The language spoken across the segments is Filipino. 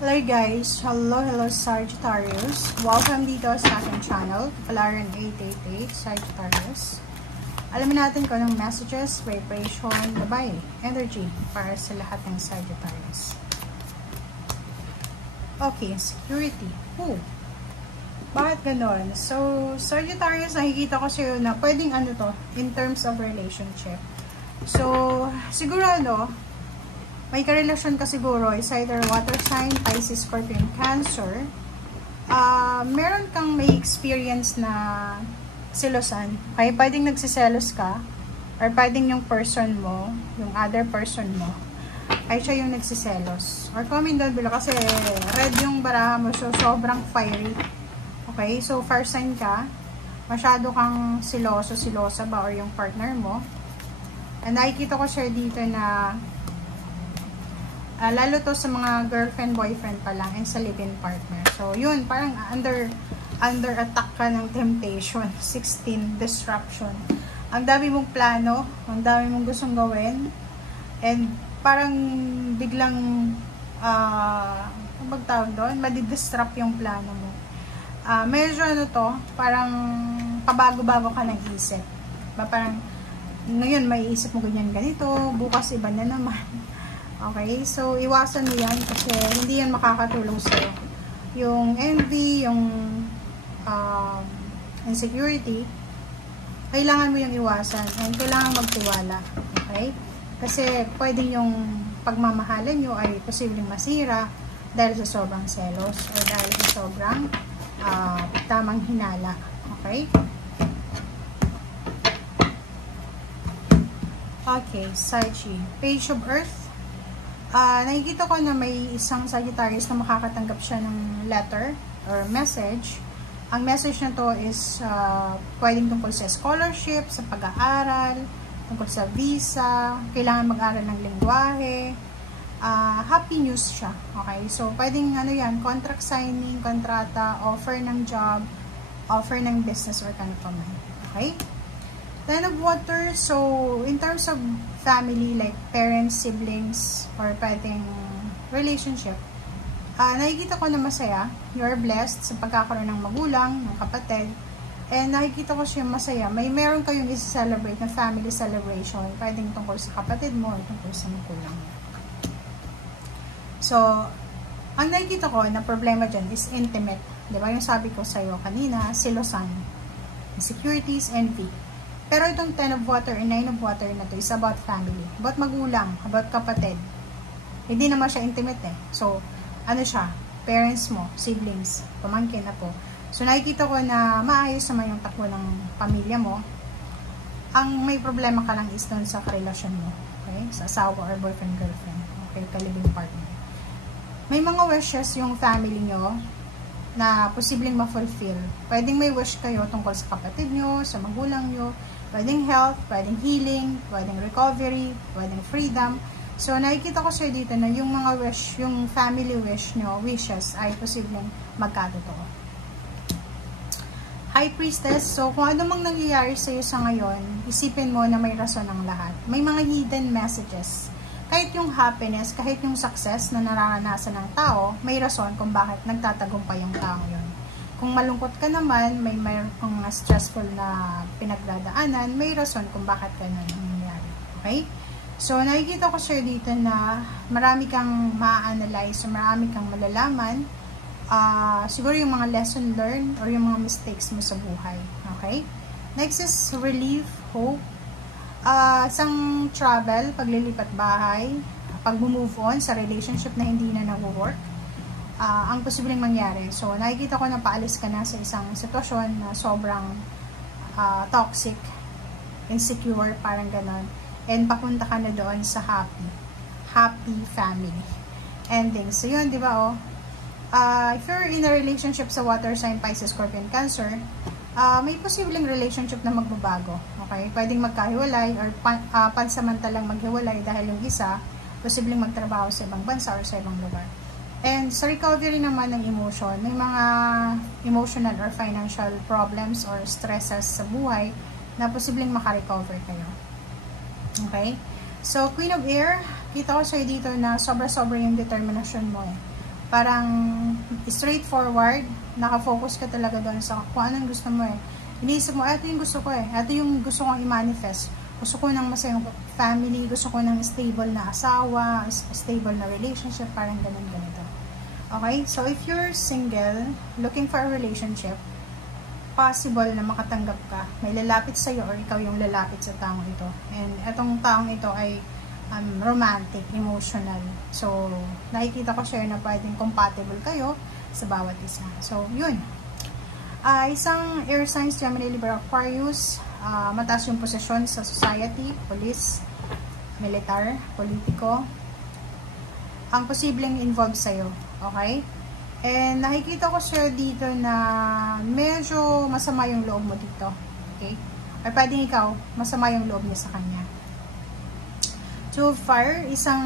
Hello guys! Hello Sagittarius! Welcome dito sa aking channel, Kapalaran 888 Sagittarius. Alamin natin kung anong messages, vibration, babae, energy para sa lahat ng Sagittarius. Okay, security. Bakit ganon? So, Sagittarius, nakikita ko sa'yo na pwedeng ano to, in terms of relationship. So, siguro may karelasyon ka siguro, is either water sign, Pisces, Scorpion, Cancer. Meron kang may experience na selosan. Okay, pwedeng nagsiselos ka, or pwedeng yung person mo, yung other person mo, ay siya yung nagsiselos. Or comment down below kasi red yung baraha mo, so sobrang fiery. Okay, so fire sign ka, masyado kang silosa ba, or yung partner mo. And nakikita ko siya dito na lalo to sa mga girlfriend, boyfriend pa lang and sa live-in partner. So, yun, parang under attack ka ng temptation. 16, disruption. Ang dami mong plano, ang dami mong gustong gawin, and parang biglang, magtawag doon, madi-disrupt yung plano mo. Medyo parang pabago-bago ka nag-isip. Parang, ngayon, may isip mo ganito, bukas iba na naman. Okay, so iwasan mo yan kasi hindi yan makakatulong sa'yo. Yung envy, yung insecurity, kailangan mo yung iwasan and kailangan magtiwala. Okay? Kasi pwedeng yung pagmamahalan nyo ay posibleng masira dahil sa sobrang selos o dahil sa sobrang tamang hinala. Okay? Okay, Saggy. Page of Earth. Nakikita ko na may isang Sagittarius na makakatanggap siya ng letter or message. Ang message na to is pwedeng tungkol sa scholarship, sa pag-aaral, tungkol sa visa, kailangan mag-aaral ng lengguwahe. Happy news siya. Okay? So, pwedeng yan, contract signing, kontrata, offer ng job, offer ng business or kano pa man. Okay? Ten of Water, so in terms of family, like parents, siblings, or pwedeng relationship, nakikita ko na masaya. You are blessed sa pagkakaroon ng magulang, ng kapatid, and nakikita ko siya masaya. Meron kayong isi-celebrate na family celebration, pwedeng tungkol sa kapatid mo, or tungkol sa magulang mo. So, ang nakikita ko na problema dyan is intimate. Diba yung sabi ko sa'yo kanina, silosan, insecurities, envy. Pero itong 10 of Water and 9 of Water na to is about family. About magulang, about kapatid. Hindi naman siya intimate eh. So, siya? Parents mo, siblings, pamangkin na po. So, nakikita ko na maayos naman yung takbo ng pamilya mo. Ang may problema ka lang is doon sa karelasyon mo. Okay? Sa asawa or boyfriend, girlfriend. Okay? Kalibing partner. May mga wishes yung family nyo na posibleng ma-fulfill. Pwedeng may wish kayo tungkol sa kapatid nyo, sa magulang nyo, pwedeng health, pwedeng healing, pwedeng recovery, pwedeng freedom. So, nakikita ko sa'yo dito na yung mga wish, yung family wish nyo, wishes, ay posibleng magkatotoo. High Priestess, so kung ano mang nangyayari sa'yo sa ngayon, isipin mo na may rason ang lahat. May mga hidden messages. Kahit yung happiness, kahit yung success na nararanasan ng tao, may rason kung bakit nagtatagumpay yung tao yun. Kung malungkot ka naman, may kung stressful na pinagdadaanan, may rason kung bakit ganun ang nangyayari. Okay? So, nakikita ko sir dito na marami kang ma-analyze, marami kang malalaman. Siguro yung mga lesson learned or yung mga mistakes mo sa buhay. Okay? Next is relief, hope. Isang travel, paglilipat bahay, pag-move on sa relationship na hindi na nag-work, ang posibleng mangyari. So, nakikita ko na paalis ka na sa isang sitwasyon na sobrang toxic, insecure, parang ganon. And papunta ka na doon sa happy family ending. So, yun, di ba, if you're in a relationship sa water sign, Pisces, Scorpion, Cancer, may posibleng relationship na magbabago. Okay? Pwedeng magkahiwalay or pansamantalang maghiwalay dahil yung isa, posibleng magtrabaho sa ibang bansa or sa ibang lugar. And sa recovery naman ng emotion, may mga emotional or financial problems or stresses sa buhay na posibleng makarecover kayo. Okay? So, Queen of Air, kita ko sa'yo dito na sobra-sobra yung determination mo eh. parang straightforward, nakafocus ka talaga doon sa kung anong gusto mo eh. Iniisip mo, ito yung gusto ko eh, ito yung gusto kong i-manifest. Gusto ko ng masayang family, gusto ko ng stable na asawa, stable na relationship, parang ganito. Okay? So, if you're single, looking for a relationship, possible na makatanggap ka. May lalapit sa'yo or ikaw yung lalapit sa taong ito. And etong taong ito ay romantic, emotional. So, nakikita ko share na pwedeng compatible kayo sa bawat isa. So, yun. Isang air signs, Gemini, Libra, Aquarius, mataas yung posisyon sa society, police, militar, politiko, ang posibleng involved sa'yo. Okay? And nakikita ko sir dito na medyo masama yung loob mo dito. Okay? Or pwedeng ikaw, masama yung loob niya sa kanya. Two of Fire, isang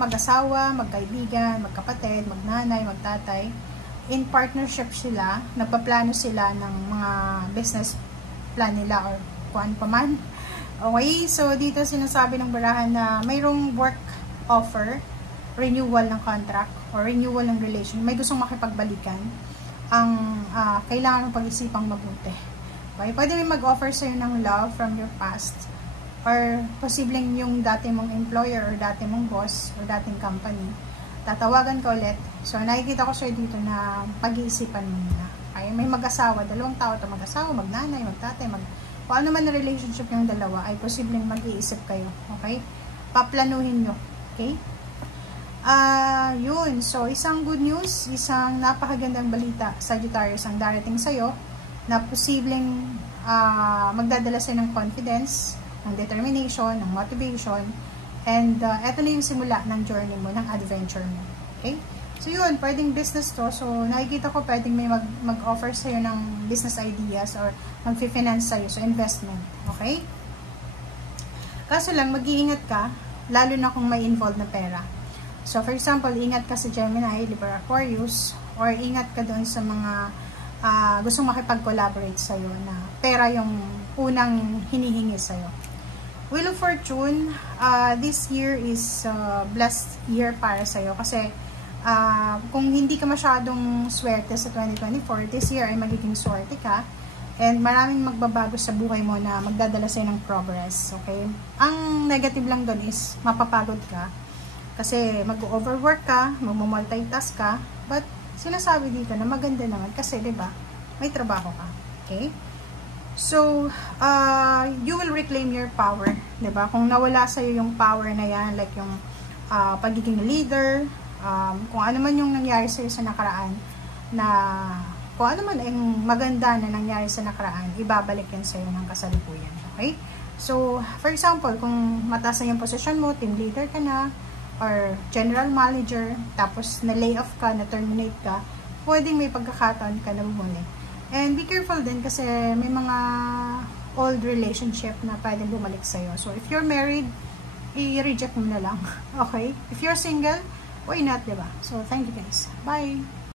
mag-asawa, magkaibigan, magkapatid, magnanay, magtatay. In partnership sila, nagpaplano sila ng mga business plan nila or kung ano pa man. Okay, so dito sinasabi ng barahan na mayroong work offer, renewal ng contract, or renewal ng relation. May gustong makipagbalikan. Ang kailangan mong pag-isipang mabuti. Okay, pwede may mag-offer sa'yo ng love from your past, or posibleng yung dati mong employer, or dati mong boss, or dating company. Tatawagan ka ulit. So, nakikita ko sa'yo dito na pag-iisipan mo na. Okay, may mag-asawa, dalawang tao ito mag-asawa, magnanay, magtatay, kung ano man na relationship yung dalawa, ay posibleng mag-iisip kayo. Okay? Paplanuhin nyo. Okay? Yun. So, isang good news, isang napakagandang balita, Sagittarius, ang darating sa'yo, na posibleng magdadala sa'yo ng confidence, ng determination, ng motivation, and eto na yung simula ng journey mo, ng adventure mo. Okay? So, yun, pwedeng business to. So, nakikita ko pwedeng may mag-offer sa'yo ng business ideas or mag-finance sa'yo. So, investment. Okay? Kaso lang, mag-iingat ka, lalo na kung may involved na pera. So, for example, ingat ka sa Gemini, Libra, Aquarius, or ingat ka doon sa mga gustong makipag-collaborate sa'yo na pera yung unang hinihingi sa'yo. Wheel of Fortune, this year is blessed year para sa'yo kasi kung hindi ka masyadong swerte sa 2024, this year ay magiging swerte ka and maraming magbabago sa buhay mo na magdadala sa'yo ng progress. Okay? Ang negative lang doon is mapapagod ka kasi mag-overwork ka, mag-multitask ka, but sinasabi dito na maganda naman kasi 'di ba? May trabaho ka. Okay? So, you will reclaim your power, 'di ba? Kung nawala sa iyo yung power na 'yan, like yung pagiging leader, kung ano man yung nangyari sa iyo sa nakaraan, na kung ano man yung maganda na nangyari sa nakaraan, ibabalik yan sa iyo ng kasalukuyan. Okay? So, for example, kung mataas na yung posisyon mo, team leader ka na, or general manager, tapos na-lay off ka, na-terminate ka, pwedeng may pagkakataon ka na bumalik. And be careful din kasi may mga old relationship na pwedeng bumalik sa'yo. So, if you're married, i-reject mo na lang. Okay? If you're single, why not, diba? So, thank you guys. Bye!